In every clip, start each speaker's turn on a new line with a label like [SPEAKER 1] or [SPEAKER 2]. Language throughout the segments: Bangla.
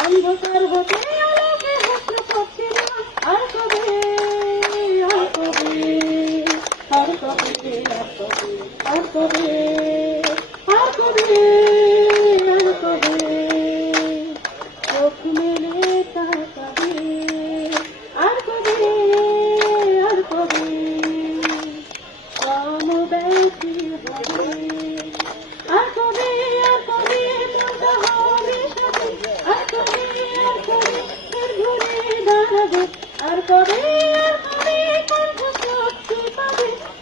[SPEAKER 1] অন্ধকার হতে আলোকে হাসতে পারছি না আর কবে আর কবে আর কবে? আর কবে? আর কবে? আর কবে?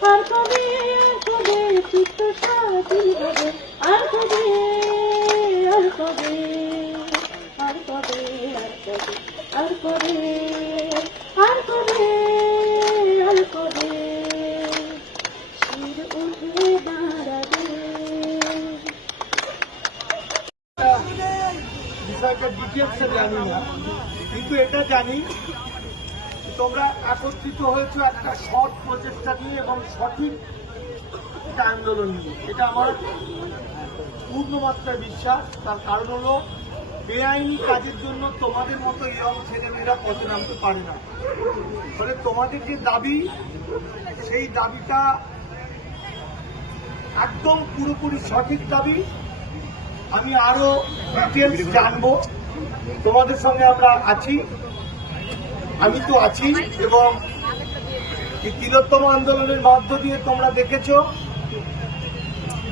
[SPEAKER 1] আর কবে কবে চিত্ত হবে? আর কবে, আর আর কবে আর কবে আর কবে আর
[SPEAKER 2] কবে আর কবে। জানি না, কিন্তু এটা জানি একত্রিত হয়েছে একটা সৎ প্রচেষ্টা নিয়ে এবং সঠিক একটা আন্দোলন নিয়ে। এটা আমার পূর্ণ মাত্রায় বিশ্বাস। তার কারণ হলো, বেআইনি কাজের জন্য তোমাদের মতো ইয়ং ছেলেমেয়েরা পথে নামতে পারে না। ফলে তোমাদের যে দাবি, সেই দাবিটা একদম পুরোপুরি সঠিক দাবি। আমি আরও ডিটেলস জানব। তোমাদের সঙ্গে আমরা আছি। আমি তো আছি এবং এই তিলোত্তম আন্দোলনের মধ্য দিয়ে তোমরা দেখেছ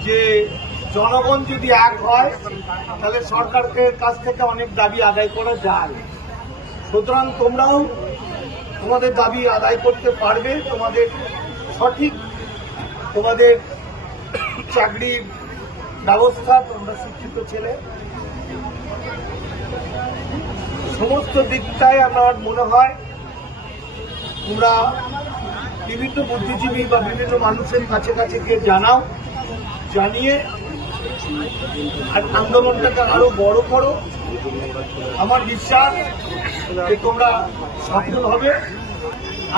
[SPEAKER 2] যে জনগণ যদি এক হয়, তাহলে সরকারের কাছ থেকে অনেক দাবি আদায় করা যায়। সুতরাং তোমরাও তোমাদের দাবি আদায় করতে পারবে, তোমাদের সঠিক, তোমাদের চাকরির ব্যবস্থা, তোমরা শিক্ষিত ছেলে। সমস্ত দিকটাই আমার মনে হয় তোমরা বিভিন্ন বুদ্ধিজীবী বা বিভিন্ন মানুষের কাছে কাছে গিয়ে জানাও, জানিয়ে আর আন্দোলনটাকে আরও বড় করো। আমার বিশ্বাস যে তোমরা সফল হবে।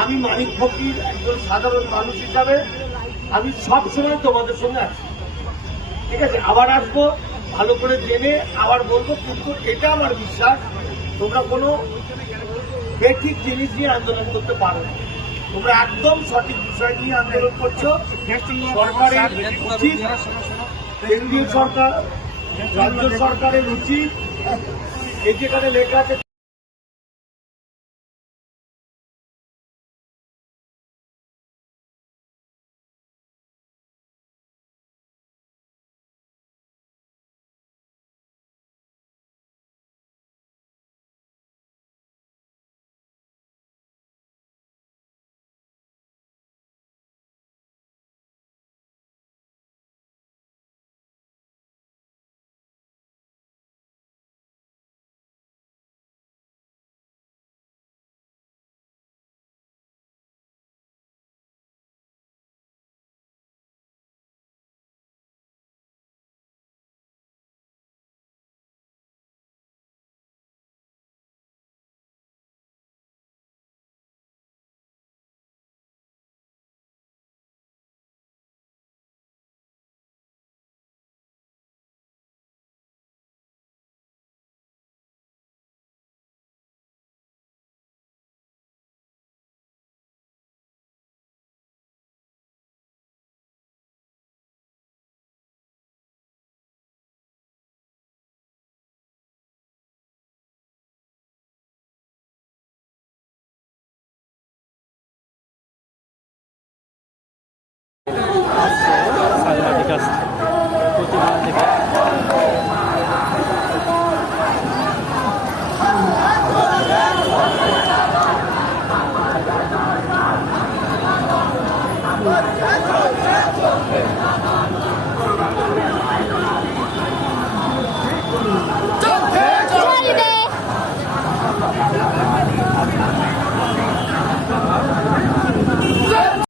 [SPEAKER 2] আমি মানিক ফকির, একজন সাধারণ মানুষ হিসাবে আমি সবসময় তোমাদের সঙ্গে আছি। ঠিক আছে? আবার আসব, ভালো করে জেনে আবার বলব, কিন্তু এটা আমার বিশ্বাস তোমরা কোনো বেঠিক জিনিস নিয়ে আন্দোলন করতে পারো না। তোমরা একদম সঠিক বিষয় নিয়ে আন্দোলন করছ। সরকারের উচিত কেন্দ্রীয় সরকার, রাজ্য সরকারের উচিত। এই যেখানে লেখা আছে